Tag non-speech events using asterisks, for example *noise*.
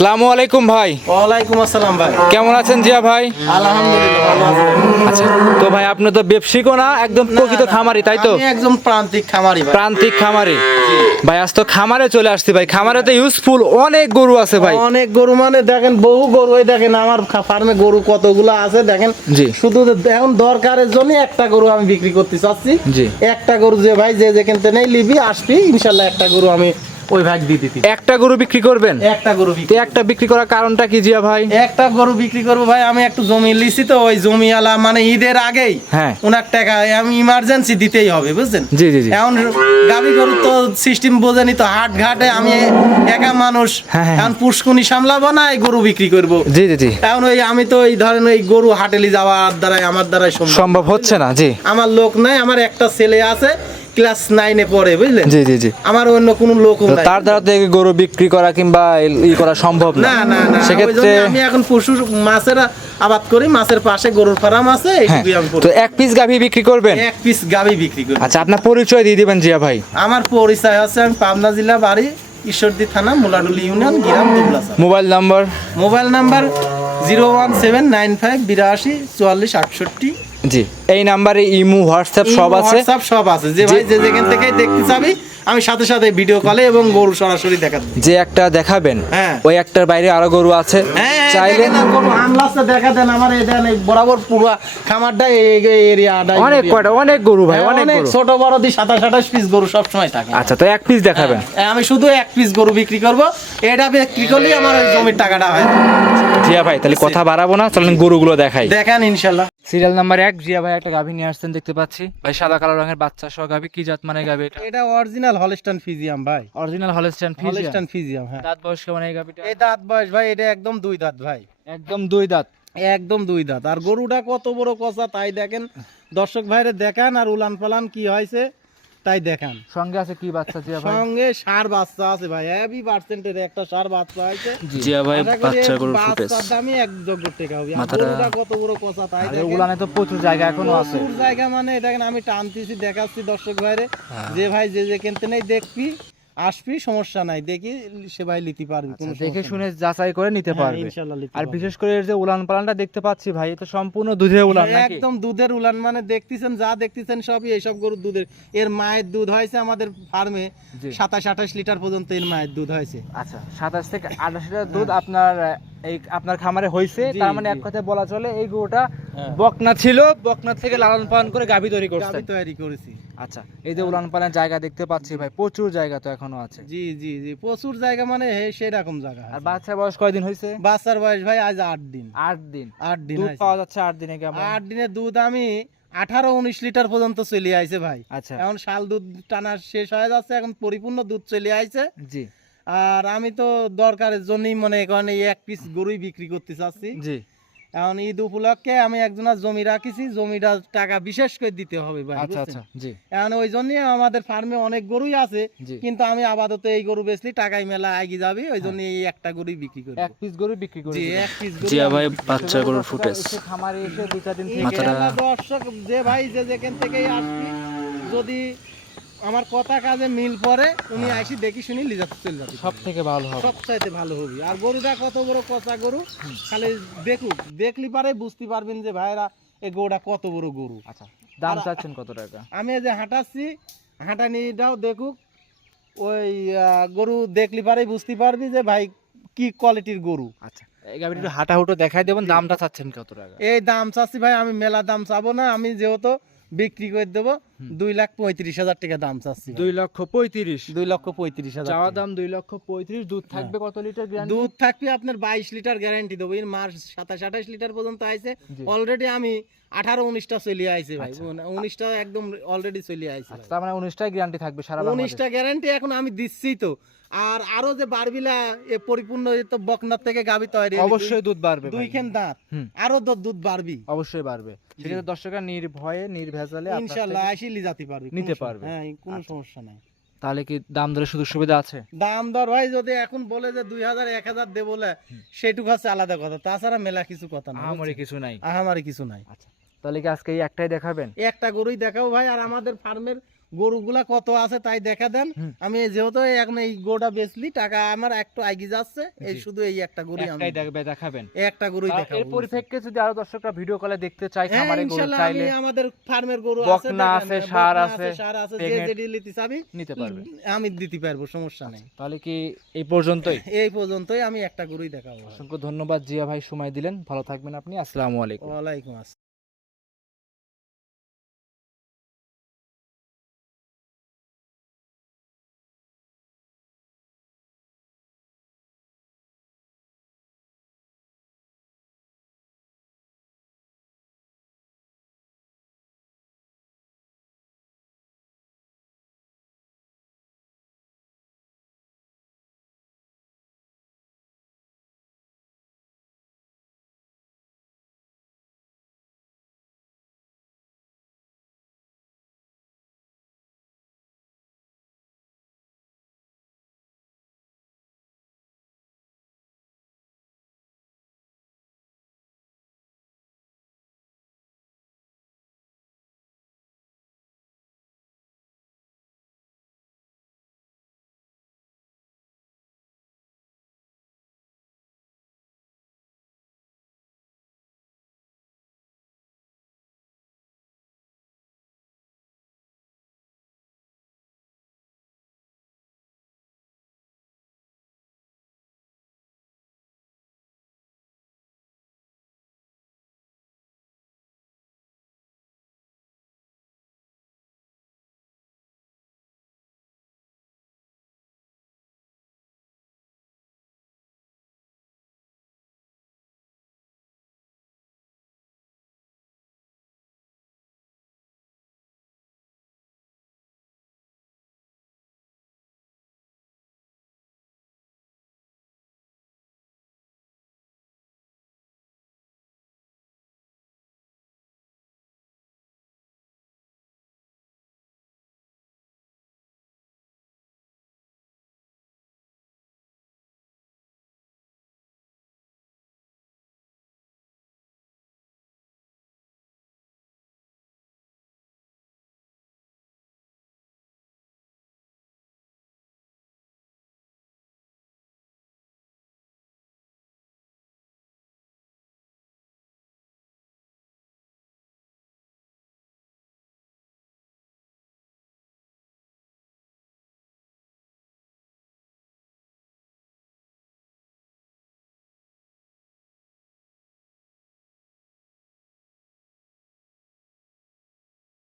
আসসালামু আলাইকুম ভাই। ওয়ালাইকুম আসসালাম ভাই। কেমন আছেন জিয়া ভাই? আলহামদুলিল্লাহ আচ্ছা তো ভাই আপনি তো ব্যবসায়িকও না একদম প্রকৃত খামারি তাই তো? আমি একজন প্রান্তিক খামারি ভাই। প্রান্তিক খামারি। ভাই আজ তো খামারে চলে আসছি ভাই। খামারে তো ইউজফুল অনেক গরু আছে ভাই। অনেক গরু মানে দেখেন বহু গরু দেখেন আমার ফার্মে গরু কতগুলো আছে দেখেন। জি। শুধু এখন দরকারের জন্য একটা গরু আমি বিক্রি করতে চাচ্ছি। জি। একটা গরু যে ভাই যে যেখান থেকে নেই লিবি আসবি ইনশাল্লাহ একটা গরু আমি ওই ভাগ দিয়ে দিতি একটা গরু বিক্রি করবেন? একটা গরু বিক্রি একটা বিক্রি করার কারণটা কি জিয়া ভাই? একটা গরু বিক্রি করব ভাই আমি একটু জমি লিছি তো ওই জমিওয়ালা মানে ঈদের আগেই হ্যাঁ। ওনার টাকা আমি ইমার্জেন্সি দিতেই হবে বুঝছেন? জি, জি, জি। এখন গাবি গরু তো সিস্টেম বোঝেনি তো হাট ঘাটে আমি একা মানুষ। হ্যাঁ, হ্যাঁ। এখন পুষ্কুনি সামলাবো না এই গরু বিক্রি করব। জি জি জি। এখন ওই আমি তো এই ধরেন ওই গরু হাটেলি যাওয়ার দ্বারাই আমার দ্বারাই সম্ভব। সম্ভব হচ্ছে না জি। আমার লোক নাই আমার একটা ছেলে আছে ক্লাস নাইনে পড়ে বুঝলেন? জি জি জি। আমার অন্য কোনো লোক তার দ্বারা তো গরু বিক্রি করা কিংবা ই করা সম্ভব না। না না সেক্ষেত্রে আমি এখন পশু মাছের আবাদ করি মাছের পাশে গরুর ফার্ম আছে হ্যাঁ। তো এক পিস গাভী বিক্রি করবেন? এক পিস গাবি বিক্রি করি আচ্ছা আপনার পরিচয় দিয়ে দিবেন জিয়া ভাই। আমার পরিচয় আছে আমি পাবনা জেলা বাড়ি ঈশ্বরদী থানা মুলাডুলি ইউনিয়ন গ্রাম দুবলাসা mobile number? Mobile number zero one seven nine five বিরাশি চুয়াল্লিশ আটষট্টি জি। এই নাম্বারে ইমু হোয়াটসঅ্যাপ সব আছে। হোয়াটসঅ্যাপ সব আছে। যে ভাই যে যেখান থেকে দেখতে চাবি আমি সাথে সাথে ভিডিও কলে এবং গরু সরাসরি দেখা যে একটা দেখাবেন হ্যাঁ। ওই একটার বাইরে আরও গরু আছে। হ্যাঁ চাইলে গরু আমলাসটা দেখা দেন আমার এই দেন বরাবর পুরো খামারটা এই এরিয়াটা অনেক কয়টা? অনেক গরু ভাই অনেক ছোট বড় দি সাতাশ আঠাশ পিস গরু সব সময় থাকে। আচ্ছা তো এক পিস দেখাবেন। হ্যাঁ, আমি শুধু এক পিস গরু বিক্রি করব। এটা বিক্রি করলেই আমার ওই জমির টাকাটা হয়। জিয়া ভাই তাহলে কথা বাড়াবো না চলেন গরুগুলো দেখাই। দেখান ইনশাল্লাহ। সিরিয়াল নাম্বার এক জিয়া ভাই একটা গাভী নিয়ে আসছেন দেখতে পাচ্ছি। ভাই সাদা কালো রঙের বাচ্চা সহ গাভী কি জাত মানে গাভী এটা? এটা অরিজিনাল হলস্টান ফিজিয়াম ভাই। Original Holstein Friesian Holstein Friesian হ্যাঁ। দাঁত বয়স কেমন এই গাভীটা? এই দাঁত বয়স ভাই এটা একদম দুই দাঁত ভাই। একদম দুই দাঁত। একদম দুই দাঁত। আর গরুটা কত বড় কষা তাই দেখেন। দর্শক ভাইরে দেখান আর উলান পালান কি হয়েছে। তাই দেখান। সঙ্গে আছে কি বাচ্চা জিয়া ভাই? সঙ্গে সার বাচ্চা আছে ভাই হেভি পার্সেন্টের একটা সার বাচ্চা আছে। জিয়া ভাই বাচ্চা গুলো ফুটেছে ফুটেজ দামি এক যোগ্য টাকা হবে মাথাটা- কত বড় কথা তাই আরে দেখেন। উলানে তো প্রচুর জায়গা এখনও আছে। প্রচুর জায়গা মানে দেখেন আমি টানতেছি দেখাচ্ছি দর্শক ভাইরে। হ্যাঁ। যে ভাই যে যে কিনতে নেই দেখবি। আসবি সমস্যা নাই দেখি সে ভাই লিতে পারবি আচ্ছা, দেখে শুনে যাচাই করে নিতে। হ্যাঁ, পারবে। আর বিশেষ করে এর যে উলান পালানটা দেখতে পাচ্ছি ভাই এটা সম্পূর্ণ দুধের উলান নাকি? একদম দুধের উলান মানে দেখতেছেন যা দেখতেছেন সবই এইসব গরুর দুধের। এর মায়ের দুধ হয়েছে আমাদের ফার্মে। সাতাশ আঠাশ লিটার পর্যন্ত এর মায়ের দুধ হয়েছে। আচ্ছা সাতাশ থেকে আঠাশ লিটার দুধ আপনার এই আপনার খামারে হয়েছে তার মানে এক কথায় বলা চলে এই গরুটা হ্যাঁ। বকনা ছিল বকনা থেকে লালন পালন করে গাভী তৈরি করছে তৈরি করেছি। আচ্ছা এই যে উলান পালানের জায়গা দেখতে পাচ্ছি ভাই প্রচুর জায়গা তো এখনও আছে। জি জি জি প্রচুর জায়গা মানে হে সেরকম জায়গা আর। বাচ্চার বয়স কয়দিন হয়েছে বাচ্চার বয়স ভাই আজ আট দিন। আট দিন। আট দিন দুধ পাওয়া যাচ্ছে আট দিনে কেমন আট দিনের দুধ আমি আঠারো উনিশ লিটার পর্যন্ত চলে আইছে ভাই। আচ্ছা। এখন শাল দুধ টানা শেষ হয়ে যাচ্ছে এখন পরিপূর্ণ দুধ চলে আইছে। জি। আর আমি তো দরকারের জন্যই মনে করেন এই এক পিস গরুই বিক্রি করতে চাচ্ছি। জি। এখন ঈদ উপলক্ষে আমি একজনের জমি রাখিছি জমিটা টাকা বিশেষ করে দিতে হবে ভাই আচ্ছা আচ্ছা জি। এখন ওই জন্যই আমাদের ফার্মে অনেক গরুই আছে কিন্তু আমি আপাতত এই গরু বেচলি টাকাই মেলা আগি যাবে ওই জন্য এই একটা গরুই বিক্রি করি। এক পিস গরু বিক্রি করি। জি এক পিস গরু জিয়া ভাই। বাচ্চা গরুর ফুটেজ খামারে এসে দু চার দিন থেকে দর্শক যে ভাই যে যেখান থেকেই আসবি যদি আমার কথা কাজে মিল পরে উনি আইসি দেখি শুনি লিজাতে চলে যাবে সব থেকে ভালো হবে। সব চাইতে ভালো হবে। আর গরুটা কত বড় কচা গরু? খালি দেখুক দেখলি পারে বুঝতে পারবেন যে ভাইরা এই গরুটা কত বড় গরু। আচ্ছা দাম চাচ্ছেন কত টাকা? আমি এই যে হাঁটাচ্ছি হাঁটা হাঁটানিটাও দেখুক। ওই গরু দেখলি পারে বুঝতে পারবি যে ভাই কি কোয়ালিটির গরু। আচ্ছা এই গাড়িটা একটু হাঁটা হুটো দেখাই দেবেন দামটা চাচ্ছেন কত টাকা? এই দাম চাচ্ছি ভাই আমি মেলা দাম চাবো না আমি যেহেতু বিক্রি করে দেবো দুই লাখ পঁয়ত্রিশ হাজার টাকা দাম চাচ্ছি। দুই লক্ষ পঁয়ত্রিশ। দুই লক্ষ পঁয়ত্রিশ হাজার চাওয়া দাম দুই লক্ষ পঁয়ত্রিশ দুধ থাকবে কত লিটার দুধ থাকবে আপনার বাইশ লিটার গ্যারান্টি দেবো। এর মাস সাতাশ আঠাশ লিটার পর্যন্ত আইছে। অলরেডি আমি আঠারো উনিশটা চলে আইছে ভাই। আচ্ছা। উনিশটা একদম অলরেডি চলে আইছে আচ্ছা তার মানে উনিশটাই গ্যারান্টি থাকবে সারা উনিশটা গ্যারান্টি এখন আমি দিচ্ছি তো। আর আরও যে বারবিলা এ পরিপূর্ণ তো বকনার থেকে গাবি তৈরি অবশ্যই দুধ বাড়বে দুই খান দাঁত। আরও দুধ বাড়বি অবশ্যই বাড়বে। সেক্ষেত্রে দর্শকরা নির্ভয়ে নির্ভেজালে আপনার ইনশাল্লাহ থেকে- যেতে পারবে নিতে পারবে। হ্যাঁ কোনো আচ্ছা। সমস্যা নাই। তাহলে কি দাম দরে সুযোগ সুবিধা আছে? দাম দর ভাই যদি এখন বলে যে দুই হাজার এক হাজার দে বলে সেটুকু হচ্ছে আলাদা কথা। তাছাড়া মেলা কিছু কথা না আমারই কিছু নাই। আমারই কিছু নাই। আচ্ছা। তাহলে কি আজকে এই একটাই দেখাবেন? একটা গরুই দেখাও ভাই আর আমাদের ফার্মের গরুগুলা কত আছে তাই দেখা দেন। আমি যেহেতু এখন এই গোটা বেচলি টাকা আমার একটু আগি যাচ্ছে এই শুধু এই একটা গরুই আমি দেখবে দেখাবেন এই একটা গরুই দেখাবো। এর পরিপ্রেক্ষিতে যদি আরও দর্শকরা ভিডিও কলে দেখতে চায় হ্যাঁ, খামারে গরু চাইলে আমি আমাদের ফার্মের গরু আছে বকনা আছে, ষাঁড় আছে, ষাঁড় আছে যে। যেটি নিতে চাবি নিতে পারবে। আমি দিতে পারব সমস্যা নেই। তাহলে কি এই পর্যন্তই? *laughs* এই পর্যন্তই আমি একটা গরুই দেখাবো। অসংখ্য ধন্যবাদ জিয়া ভাই সময় দিলেন। ভালো থাকবেন আপনি। আসসালামু আলাইকুম। ওয়ালাইকুম আসসালাম।